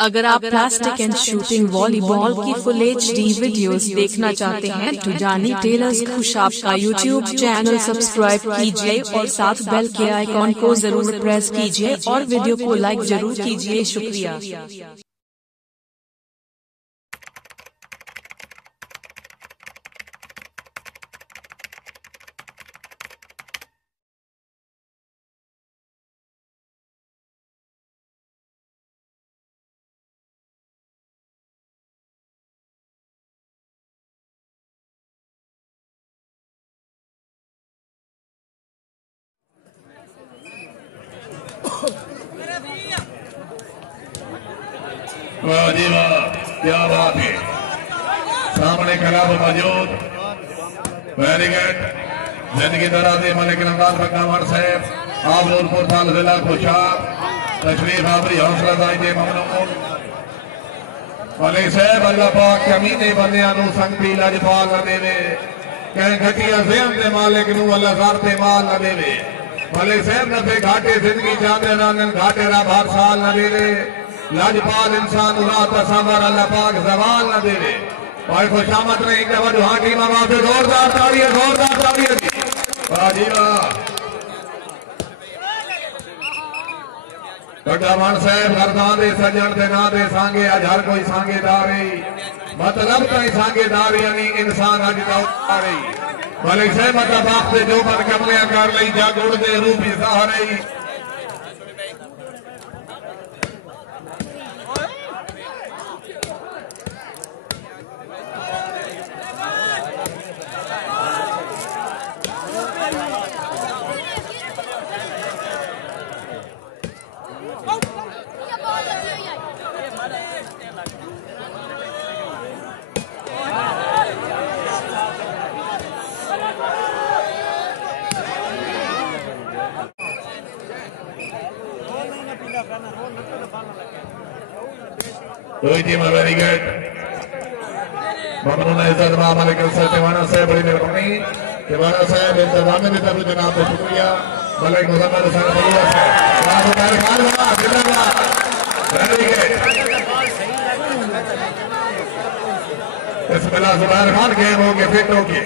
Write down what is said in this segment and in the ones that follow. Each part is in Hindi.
अगर आप प्लास्टिक एंड शूटिंग वॉलीबॉल की फुल HD वीडियोस देखना चाहते हैं तो डानी टेलर्स खुशाब का यूट्यूब चैनल सब्सक्राइब कीजिए और साथ बेल के आइकॉन को जरूर प्रेस कीजिए और वीडियो को लाइक जरूर कीजिए। शुक्रिया। वाह जी वाह, क्या बात है। सामने खिलाफ मौजूद वेरी गुड जिंदगी दराजे मलिक रमजान बगनावर साहब आप नूरपुर थाल जिला खुशाब तशरीफ आपरी हौसला अफजाई के ममनून मलिक साहब अल्लाह पाक कमीने बंदियां नूं संगती लजपाल न देवे कहीं घटिया ज़हन दे मालिक नूं अल्लाह ज़र ते माल न देवे मलिक साहब नफे घाटे जिंदगी चाहते रानन घाटे रा बार साल न देवे लाजपाल इंसान तस्वर अल्लाह पाक जवाल न देवे भाई खुशामद रही हाटी मामा से जोरदार ताड़ियां जी बड़ा मान साहब गर्दां दे सजन दे ना दे सांगे अज हर कोई सांगेदारी मतलब कई सांगेदारी यानी इंसान अज दारी मलिक साहब मतलब बाप से जो मन कमलियां कर ली जग उड़ दे रूपी सहारे वेरी गुड ममनून इज्जत मलिक तिवाना साहब बड़ी मेहरबानी तिवाना साहब इंतजाम की तरफ जनाब का शुक्रिया मलिक मुजम्मल साहब बिस्मिल्लाह जुबैर खान गेम हो गए फिट हो गए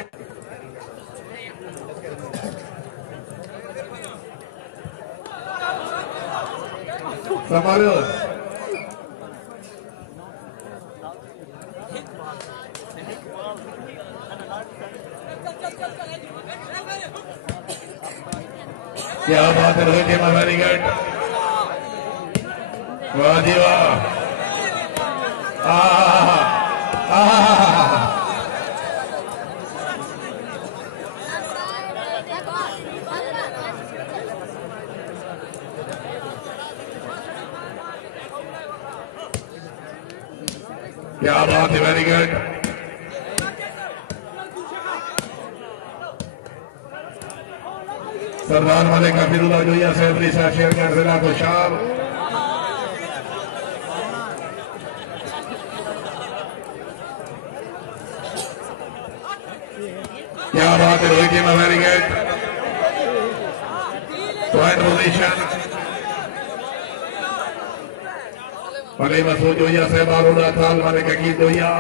संभालो क्या बात है रोहित वेरी गुड वाह जी वाह क्या बात है वेरी गुड सरदार मलिक हफीजुल्लाह जोया साहब शेरगढ़ जिला खुशाब क्या बात है रोहित में very good point position Malik Masood Joya साहब आरोड़ा थाल मलिक अकील जोया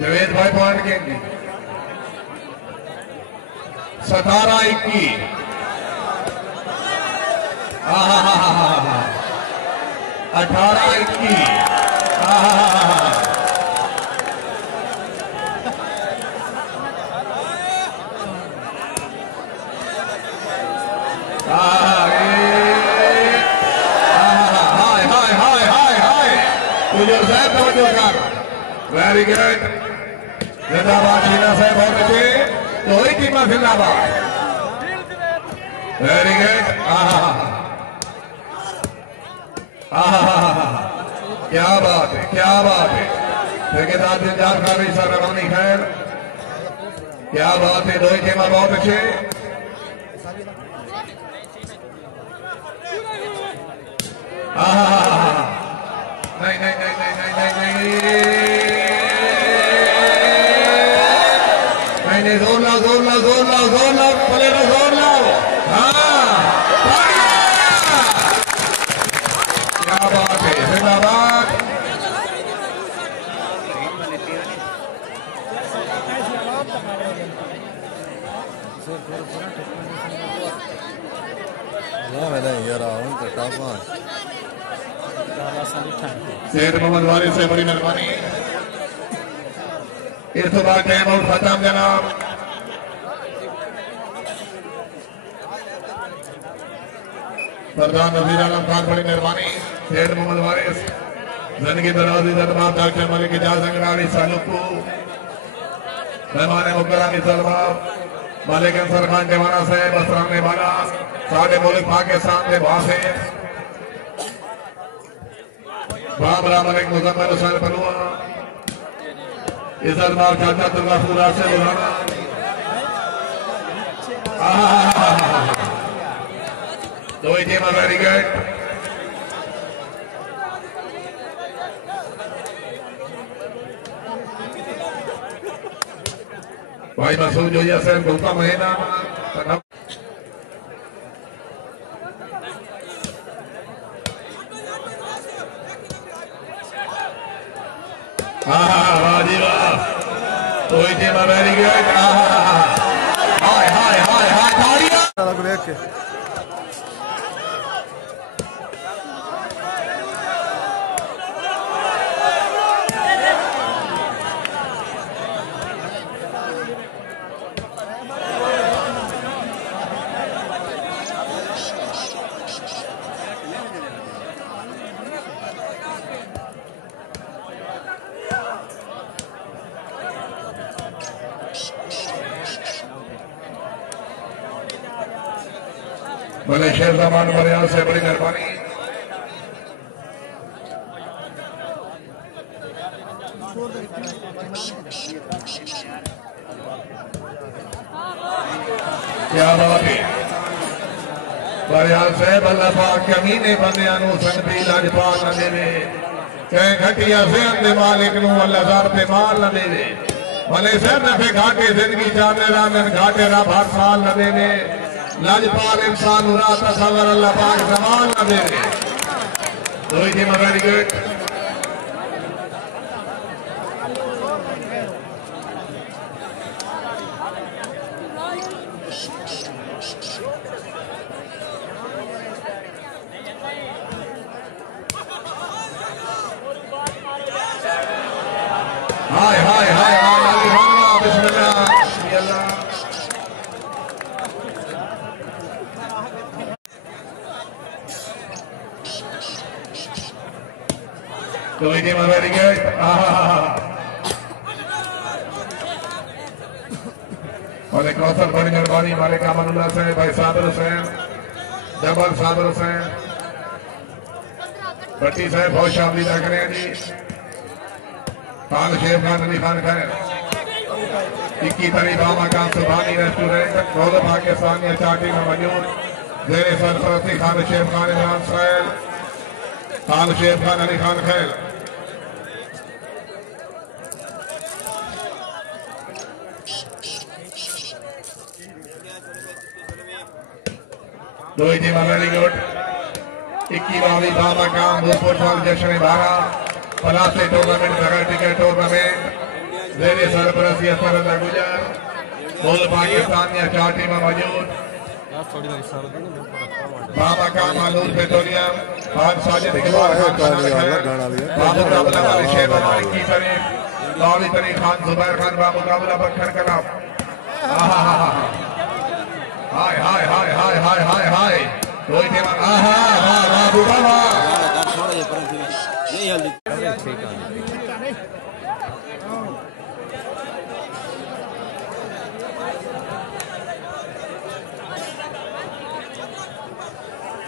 जवेद भाई पॉइंट केंगे 17-21 18-21 वेरी गुड जिंदाबाद शीना साहब बहुत अच्छे दोनों टीम जिंदाबाद वेरी गुड क्या बात है ठेकेदार दिलदार खानी सर रवानी खैर क्या बात है दोनों टीम बहुत अच्छे नहीं नहीं नहीं नहीं नहीं नहीं नहीं जोर लाओ प्लेयर जोर लाओ हाँ सेठ मोहम्मद वारिस से बड़ी मेहरबानी। इस बार टाइम आउट खत्म जनाब। प्रधान नजीर आलम खान बड़ी मेहरबानी। सेठ मोहम्मद वारिस जिंदगी दराजी दरबार डॉक्टर मलिक इजाज अंगरानी सालुकू मेहमान मुकर्रम सलमा मलिक अंसर खान जवाना साहब असराने वाला साढ़े मुल्क पाकिस्तान के वहां से बाबरा मलिक मुजम्मल हुसैन पलुआ इस दरबार चाचा दुर्गा पूरा से बुलाना। दो ही टीम वेरी गुड। भाई मसूद जो सैन गुप्ता महीना वाह तो वेरी गुड। हाय हाय हाय हाय तालियां देख के भले शेर जमान बरियाल से बड़ी मेहरबानी। क्या बात है बरियाल से अल्लाह पाक कमीने बंदियां नूं सनबी लाजपाल न देवे कह घटिया से अंदे मालिक नूं अल्लाह ज़ार पे माल न देवे भले से नफे घाटे जिंदगी जाने रानन घाटे रा भार साल न देवे लाजपाल इंसान उरा तसव्वुर अल्लाह पाक जमाल न देवे। दो ही टीम वेरी गुड। हाय हाय हाय बिस्मिल्लाह बिस्मिल्लाह। तो ये टीम वेरी गुड। मालिक कौसर बड़ी मेहरबानी। मालिक अमनुल्लाह साहब भाई साबिर हुसैन जबल साबिर हुसैन भट्टी साहब बहुत शामिल करें जी। खान शेर खान अली खान खैर 21 तारीख बाबा का सुभानी रेस्टोरेंट रोड पाकिस्तान या चाटी में मौजूद जेर सरफरस्ती खान शेर खान इमरान साहब खान शेर खान अली खान खैर। दो ही टीम वेरी गुड। 21वीं बाबा का फुटबॉल जश्न बारह पलासे टूर्नामेंट बगैर टिकट टूर्नामेंट जेरे सरपरस्ती असरद गुजर बोल पाकिस्तान या चार टीम मौजूद बाबा का मालूम पेट्रोलियम खान साजिद इकबाल बाबू रामला वाले शेर बाबा 21 तारीख 22 तारीख खान जुबैर खान बा मुकाबला बखर कलाम। हाय हाय हाय हाय हाय हाय हाय कोई टीम बाबू बाबा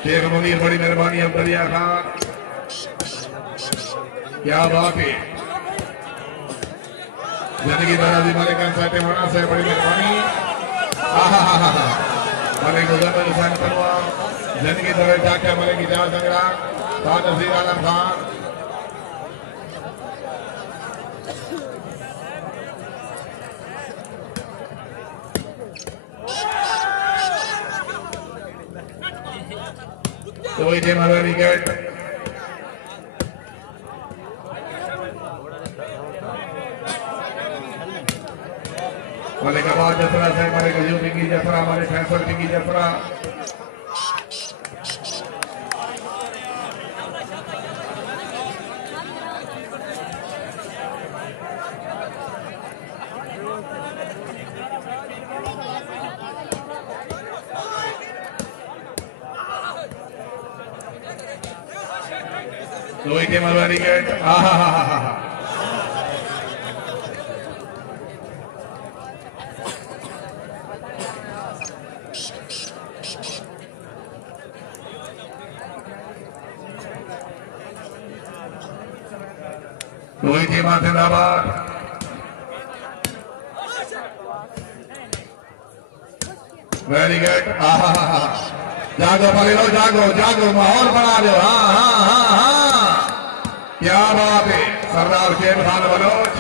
शेख मुनीर बड़ी मेहरबानी। अब्दुलिया खान क्या बात है जिंदगी दादाजी मालिक अंसाटे वाला से बड़ी मेहरबानी। मलिक मुजम्मल हुसैन पलवा जिंदगी दर डॉक्टर मलिक इजाज अंगरा खान नजीर आलम खान तो वही टीम वेरी गुड। मलिक आबाद जसरा से मलिक अयूब की जसरा मलिक फैसल की जसरा दोई टीम वेरी गुड दोई टीम जिंदाबाद वेरी गुड जागो पकड़ो जागो जागो माहौल बना दो हाँ क्या बात है सरदार शेर खान बलोच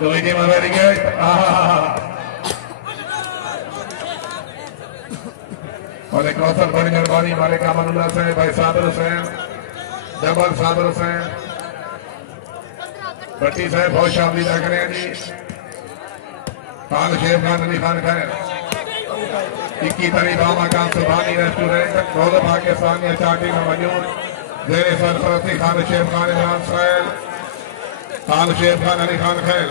दोई टीम वेरी गुड और एक अवसर बड़ी मेहरबानी हमारे कामनुल्लाह से भाई साबिर हुसैन जबल साबिर हुसैन भट्टी साहब बहुत शामिल रख रहे हैं जी खान शेर खान अली खान खैर 21 तारीख मकाम सुभानी रेस्टोरेंट रोड पाकिस्तान या चाटी में मौजूद जेर सरपरस्ती खान शेर खान इमरान साहब खान शेर खान अली खान खैर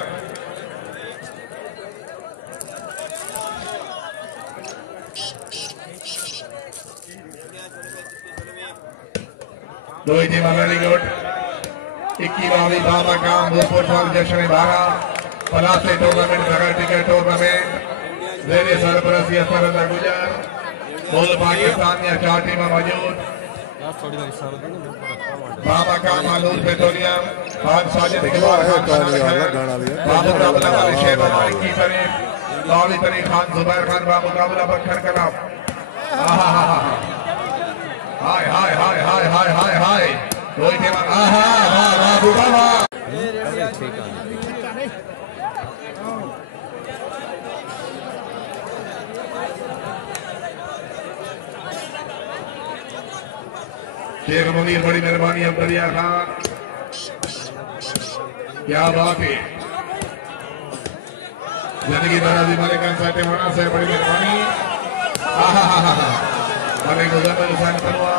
दोई टीम वेरी गुड 21वां मकाम फुटबॉल जश्न 12 पलासे टूर्नामेंट बगैर टिकट टूर्नामेंट जेर सरपरस्ती असफर गुजर बोल पाकिस्तान या चार टीम मौजूद मकाम मालूम पेट्रोलियम खान साजिद खान जुबैर खान मुकाबला बखर कलाम हाय हाय हाय हाय हाय हाय हाय दोई टीम शेख मुनीर बड़ी मेहरबानी अब्दुलिया खान क्या बात है जिंदगी दादाजी मलिक साटे होना से बड़ी मेहरबानी मलिक मुजम्मिल हुसैन तनवा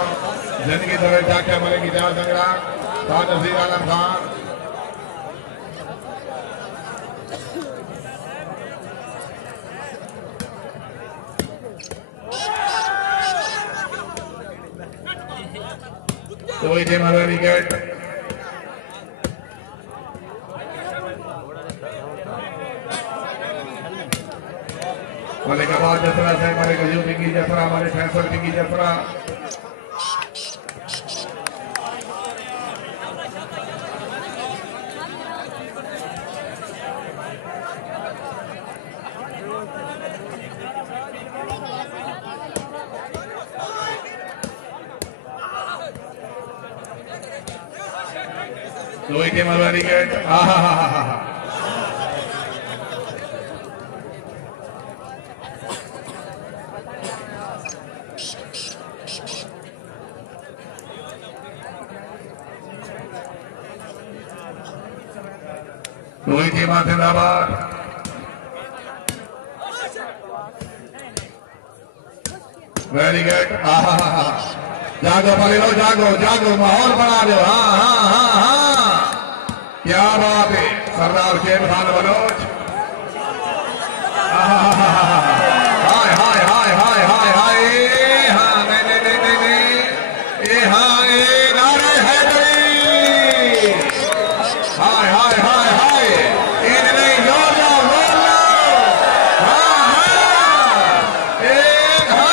जिंदगी दौरे जाके मलिक इजाज संग्राम ताज नजीर आलम खान दोई टीम वेरी गुड मलिक आबाद जसरा से मलिक अयूब टिंगी जसरा मलिक फैसल टिंगी जसरा दोई टीम वेरी गुड दोई टीम जिंदाबाद वेरी गुड जागो पकड़ो जागो जागो माहौल बना दो क्या बात है सरदार शेर खान बलोच हाय हाय हाय हाय हाय हाय हाँ नहीं नहीं नहीं नहीं ये हाँ ये नारे हैदरी हाय हाय हाय हाय ये नहीं जोर लो हाँ हाँ एक हाँ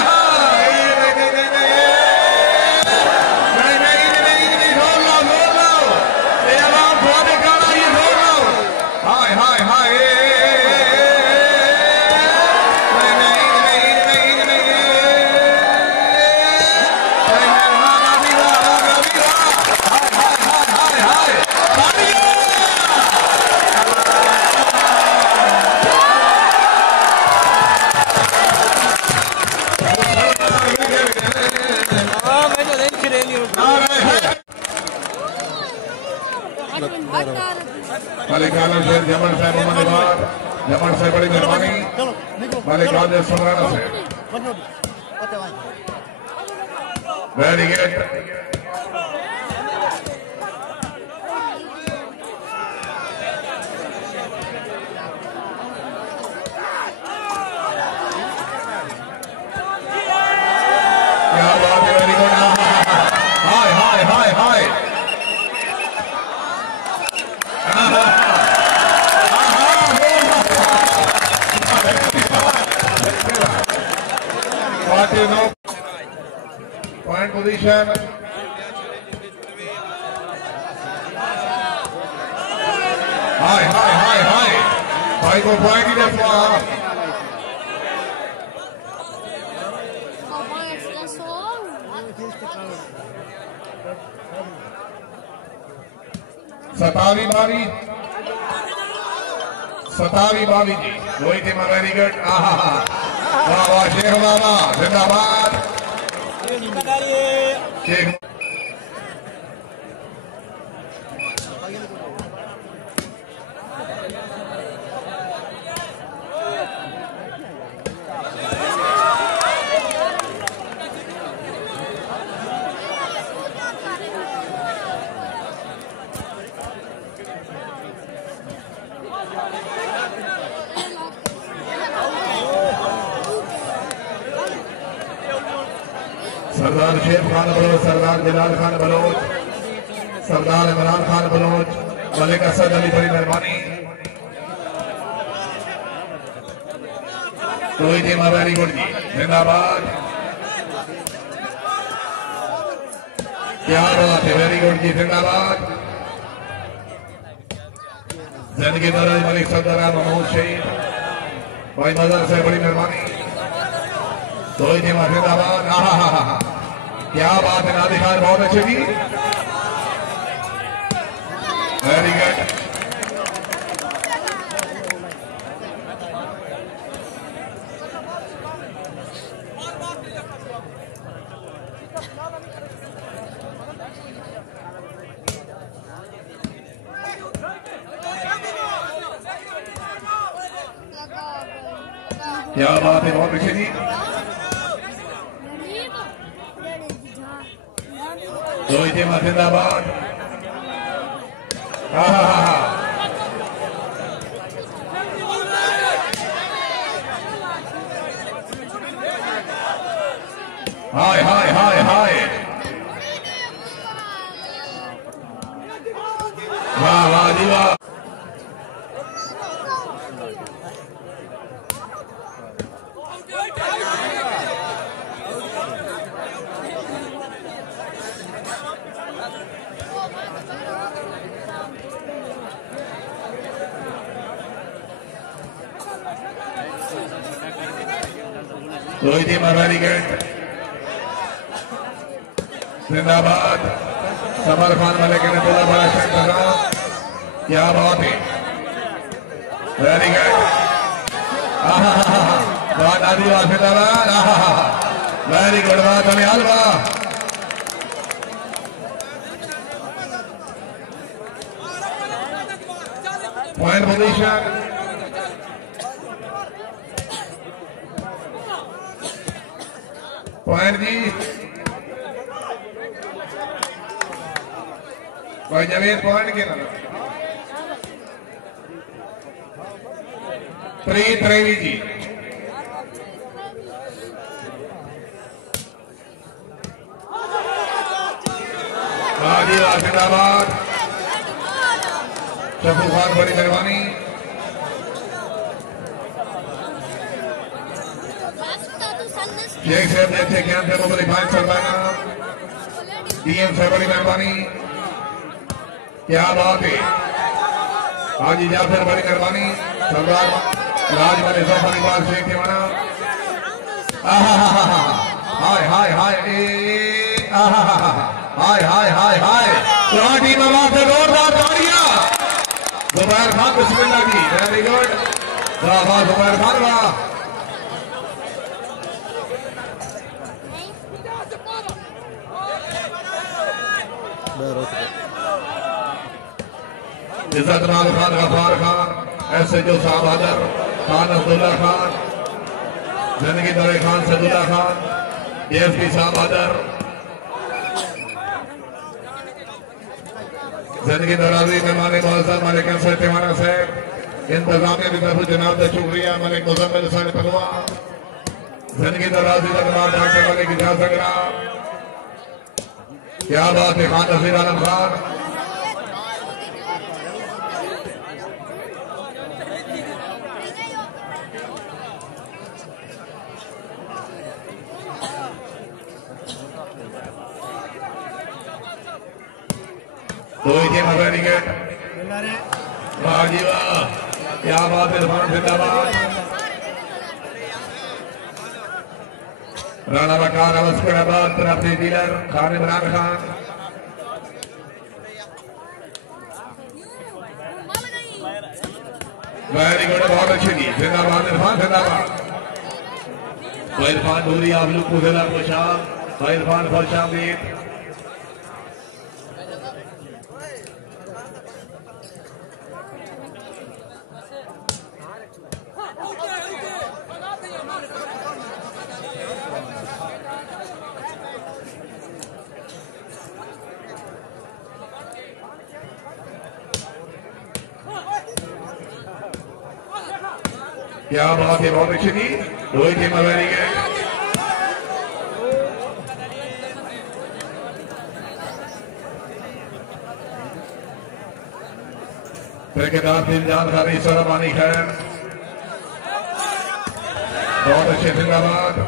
ये नहीं नहीं नहीं नहीं नहीं नहीं जोर लो ये आवाम बहुत निकाला ये जोर लो हाय हाय हाय मलिक आलम शेर जमन साहब मोहम्मदाबाद जमन साहब बड़ी मेहरबानी मलिक आलम समराना से वेरी गुड से 9 पॉइंट पोजीशन। हाय हाय हाय हाय भाई को पॉइंट ही देखो। सतावी बावी जी वही टीम वेरी गुड। आहा वाह वाह शेख बाबा जिंदाबाद। शेख सरदार शेख खान बलोच, सरदार जलाल खान बलोच, सरदार इमरान खान बलोच, मलिक असद अली बड़ी मेहरबानी। तो टीम वेरी गुड जी जिंदाबाद। क्या बात है वेरी गुड जी जिंदाबाद। जिंदगी दराज मलिक सदर महमूद शहीद भाई मदर से बड़ी मेहरबानी। तो टीम जिंदाबाद। आहा क्या बात है नादी खान बहुत अच्छे जी वेरी गुड। क्या बात है बहुत अच्छे जी। तो टीम जिंदाबाद। हाय हाय हाय हाय वाह वाह जी वाह। रोहित वेरी गुड जिंदाबाद। समर खान मलिक ने बोला बड़ा शक्तिशाली। क्या बात है वेरी गुड। बहुत आदिवासी जिंदाबाद। वेरी गुड बात हमें हलवा। Point position. पॉइंट जी भाई जवेद पॉइंट के ना प्रीत रवि जी। जिंदाबाद। शफू खान बड़ी मेहरबानी। शेख साहब जैसे ज्ञान से मोबाइल खान सरवाना डीएम से बड़ी मेहरबानी। क्या बात है हाजी जाफर बड़ी मेहरबानी। सरदार राजमल परिवार शेख दीवाना। हाय हाय हाय हाय हाय हाय हाय टीम आवाज से जोरदार तालियां। जुबैर खान बिस्मिल्लाह जी वेरी गुड। वाह जुबैर खान वाह। इज्जत नाल खान, गफार खान, SHO साहब आदर खान, अब्दुल्ला खान, जिंदगी दरे खान, सदुल्ला खान, DSP साहब आदर, जिंदगी दराजी मेहमान मौजूद मलिक अंसर तिवाना साहब, इंतजामिया की तरफ जनाब का शुक्रिया मलिक मुजम्मिल साहब पलवा, जिंदगी दराजी जनाब डॉक्टर मलिक इजाज सगरा। क्या बात है खान नसीर आलम खान। दोई टीम वेरी गुड वाह जी वाह क्या बात है इरफान जिंदाबाद राणा बकार उसके बाद तरफ से dealer Khan Imran Khan very good बहुत अच्छी की जिंदाबाद इरफान जिंदाबाद इरफान दूरी आप लोग को जिला खुशाब इरफान खुशामीद क्या बात है बहुत अच्छी थी रोहित टीम वेरी गुड ठेकेदार टीम जानकारी सरमानी खैर बहुत अच्छे जिंदाबाद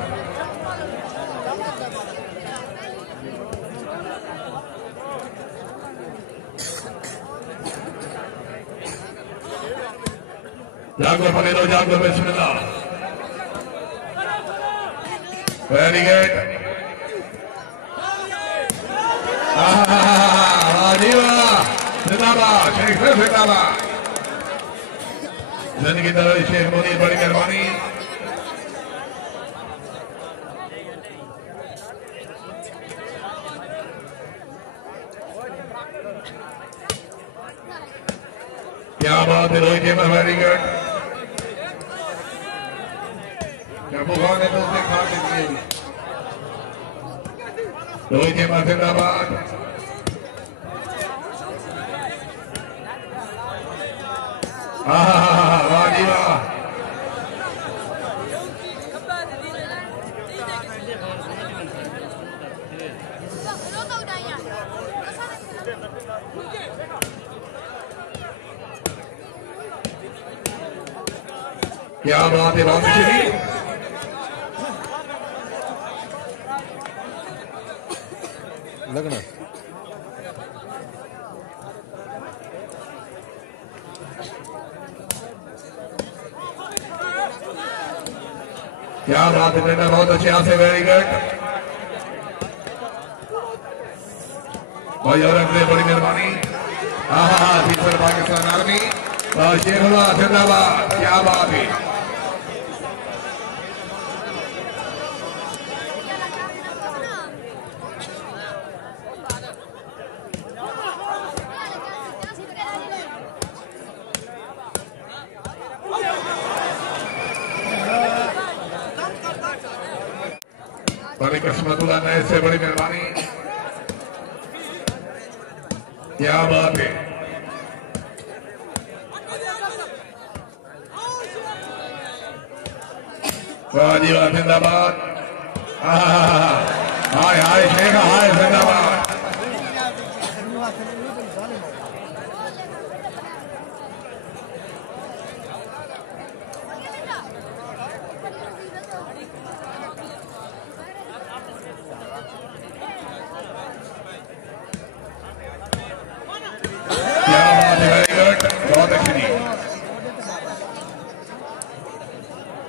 जागो पकड़ो जागो बिस्मिल्लाह वेरी गुड जिंदाबाद शेख जिंदाबाद जिंदगी तरह शेख मुनीर बड़ी मेहरबानी क्या बात है रोहित टीम वेरी गुड ने तो उसने खा के दिए रोहित टीम जिंदाबाद वाह जी वाह क्या बात है बहुत अच्छी लगना क्या बात है बेटा बहुत अच्छे यहाँ से वेरी गुड भाई और अपने बड़ी मेहरबानी तीसरा पाकिस्तान आर्मी और शेखुल्लाह जिंदाबाद क्या बात है बड़ी किस्मतुल्लाह नए से बड़ी मेहरबानी क्या बात है जी जिंदाबाद हाय हाय शेख हाय जिंदाबाद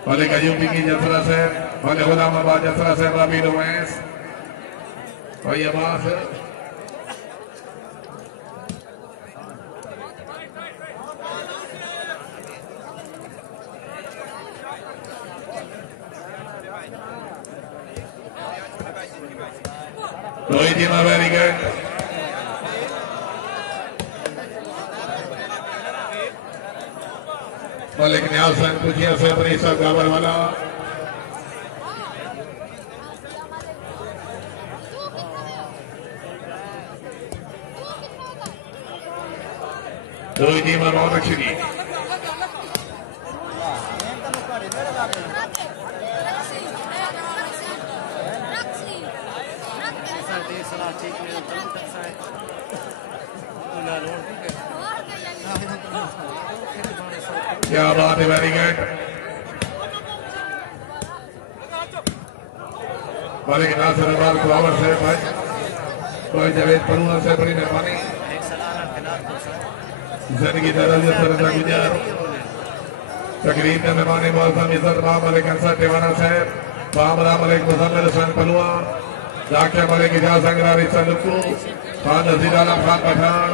वाले कजूपी की जसरा से वाले गुलामाबाद जसरा से रबी लुमैस भाई Abbas Rohit team very good Malik न्यासन कुचिया से प्रीसा गाबर वाला दो टीम बहुत अच्छी थी क्या बात है वेरी गुड मालिक नासिर अब्बास फ्लावर से भाई कोई जवेद पनुआ से बड़ी मेहरबानी जिंदगी दराज सरदा गुजर तकरीब में मेहमान मौसम इज्जत मलिक अंसर टिवाना साहब बामरा मलिक मुजम्मिल हुसैन पलवा जाकिर मलिक इजाज अंगरारी सलुकू खान नजीर आलम खान पठान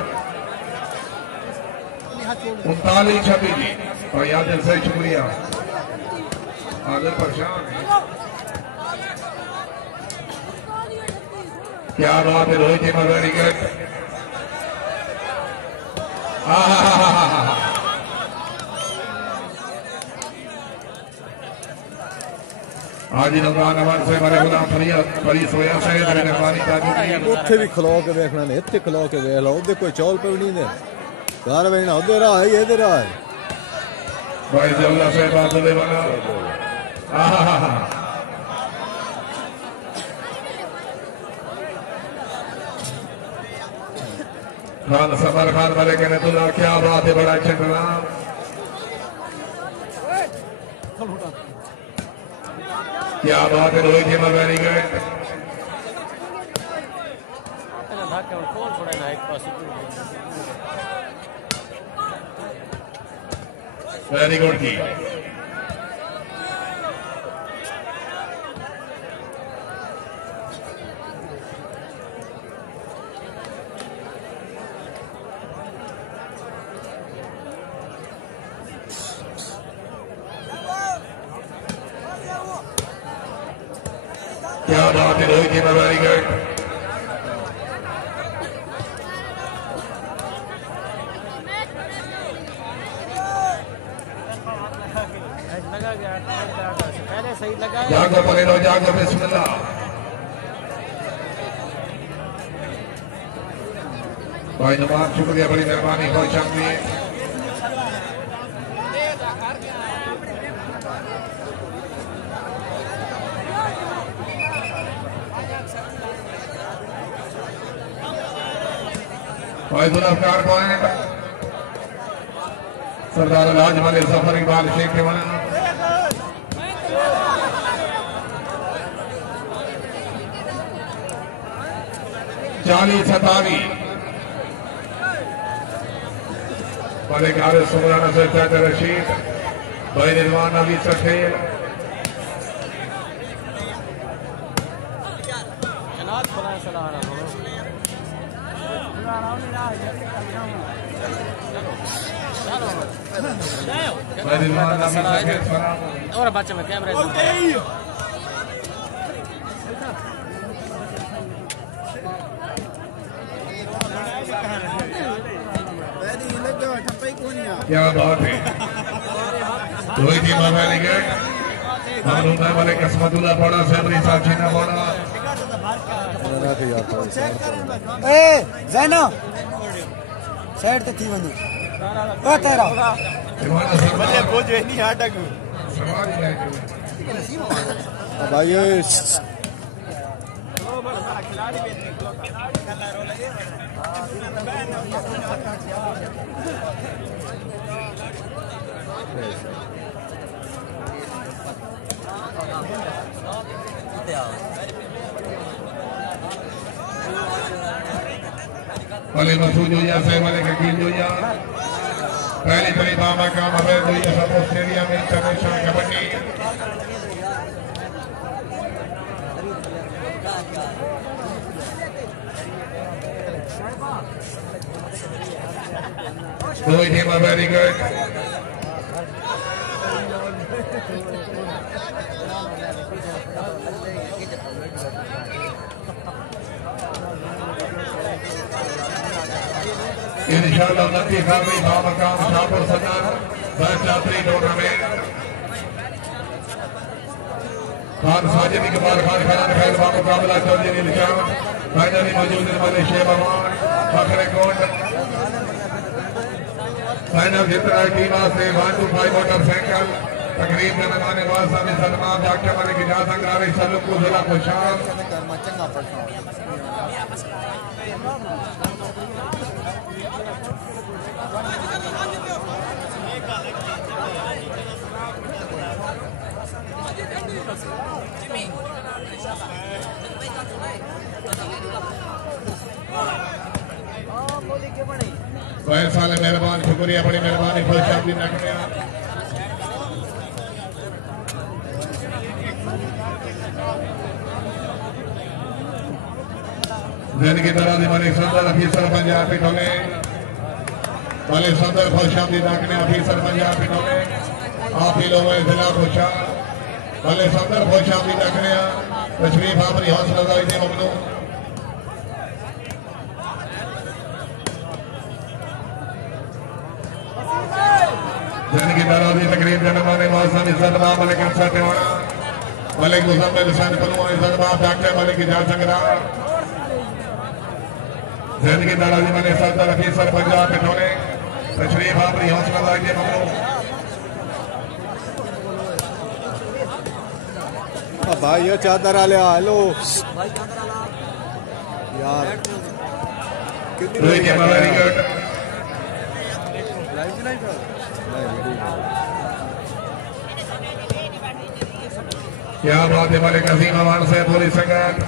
39-26 जी और याद दिल से शुक्रिया आदर परेशान है क्या बात है रोहित जी वेरी गुड आज रमजान अवान से बड़े गुलाम फरियाद बड़ी सोया से मेहरबानी ताकि ਉੱਥੇ ਵੀ ਖਲੋ ਕੇ ਵੇਖਣਾ ਨੇ ਇੱਥੇ ਖਲੋ ਕੇ ਵੇਖ ਲਓ ਉਹਦੇ ਕੋਈ ਚੌਲ ਪੇ ਨਹੀਂ ਦੇ ਘਰ ਵੇਖਣਾ ਉਹਦੇ ਰਾਹ ਹੈ ਇਹਦੇ ਰਾਹ ਹੈ भाई जल्ला से बात ले वाला खान समर खान वाले कहने तो क्या बात है बड़ा अच्छा क्या बात है रोहित जी वेरी गुड वेरी गुड की क्या बात है रोहित जी वेरी गुड जागो पकड़े लो जागो बिस्मिल्लाह भाई नवाब शुक्रिया बड़ी मेहरबानी खुश आमदीद फैजुल अफ्तार पॉइंट सरदार राज वाले सफर इकबाल शेख के वना 40-27 मलिक आरिफ सुमराना से सैयद रशीद भाई रिजवान नबी सखेल और बच्चे में कैमरे क्या बात है रोहित जी वेरी गुड मालूम है वाले कसमतुल्लाह पड़ा सेबरी साहब जीना पड़ा ए जैना साइड ते थी वने ओ तेरा बल्ले बोझ नहीं अटक भाई वाले मसूद जोया से वाले ककील जोया पहली बड़ी मामा का हमें जोया सब ऑस्ट्रेलिया में international kabaddi Rohit Hema very good. इंशाअल्लाह नती खामी बामकाम शाहपुर सदर बस यात्री टूर्नामेंट खान साजिद इकबाल खान खान खैर मुकाबला चौधरी निशान फाइनली मौजूद वाले शेख अमान फखरे कोट फाइनल जितना टीम से 125 मोटरसाइकिल तकरीब में मेहमान नवाज साहब सलमान डॉक्टर मलिक इजाज अंगरारी सलूकू जिला खुशाल शुक्रिया बड़ी मेहरबानी खुशामदीद रखने जिनकी तरह से मलिक सदर अफीसर पंजाब पिटोले मलिक सदर खुशामदीद रखने अफीसर पंजाब पिटोले आप ही लोगों ने जिला खुशा मलिक सदर खुशामदीद रखने तशरीफ आपकी हौसला अफजाई से ममनू जिनकी तरह से तकरीब जनमाने मौसम इज्जत मां मलिक अफसर टेवाड़ा मलिक मुजम्मिल हुसैन पलवा इज्जत मां डॉक्टर मलिक इजाज संगरा जिनकी तरह से मलिक सदर अफीसर पंजाब पिटोले तशरीफ आपकी हौसला अफजाई से ममनू भाई ये चादर आ लिया हेलो यार क्या बात है मलिक अजीम अवान से पूरी संगत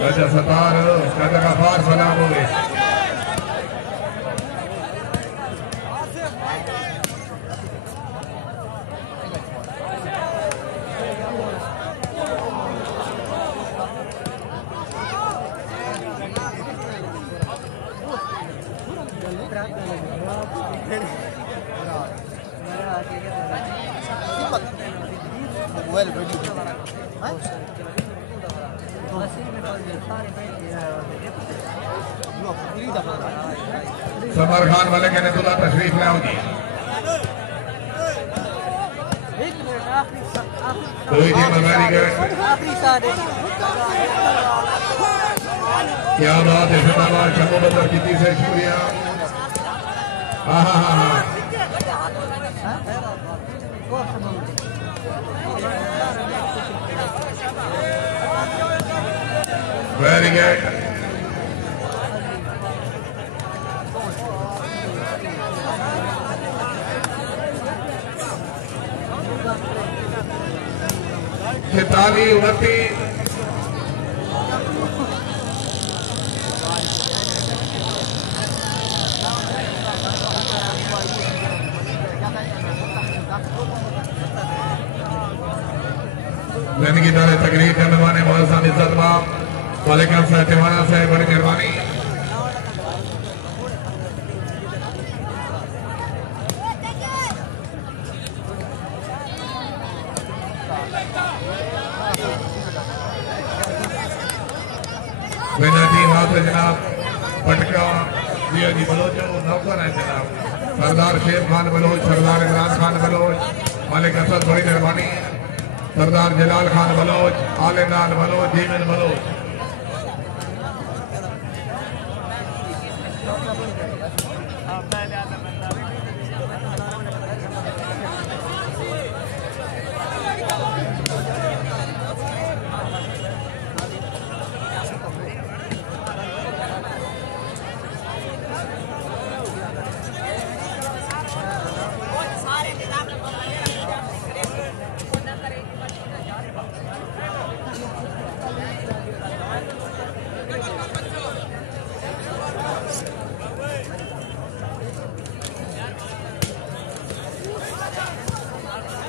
राजा सतार राजा गफार सलाम हो गए समर खान वाले कहने तुला तशरीफ लाओ जी क्या बात है जिंदाबाद शमो बदर कितनी से शुक्रिया वेरी गुड ताली उन्नति जिनकी तरह तकरीर करने वाले मौलाना इज्जत मां वालेकुम साहब टिवाणा साहब बड़ी मेहरबानी मेरा टीम हाथ जनाब पटका जिया जी बलोच नौकर है जनाब सरदार शेर खान बलोच सरदार इमरान खान बलोच मालिक असद बड़ी मेहरबानी सरदार जलाल खान बलोच आले नाल बलोच जीवन Bloch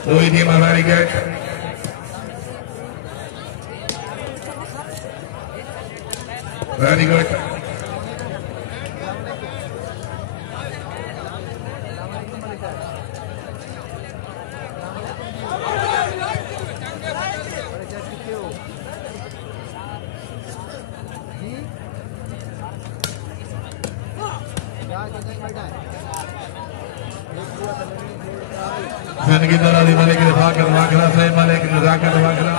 Doi team are very good. Very good. जिंदगी तरह दी मलिक रफाकत वाखला साहब मलिक नजाकत वाखला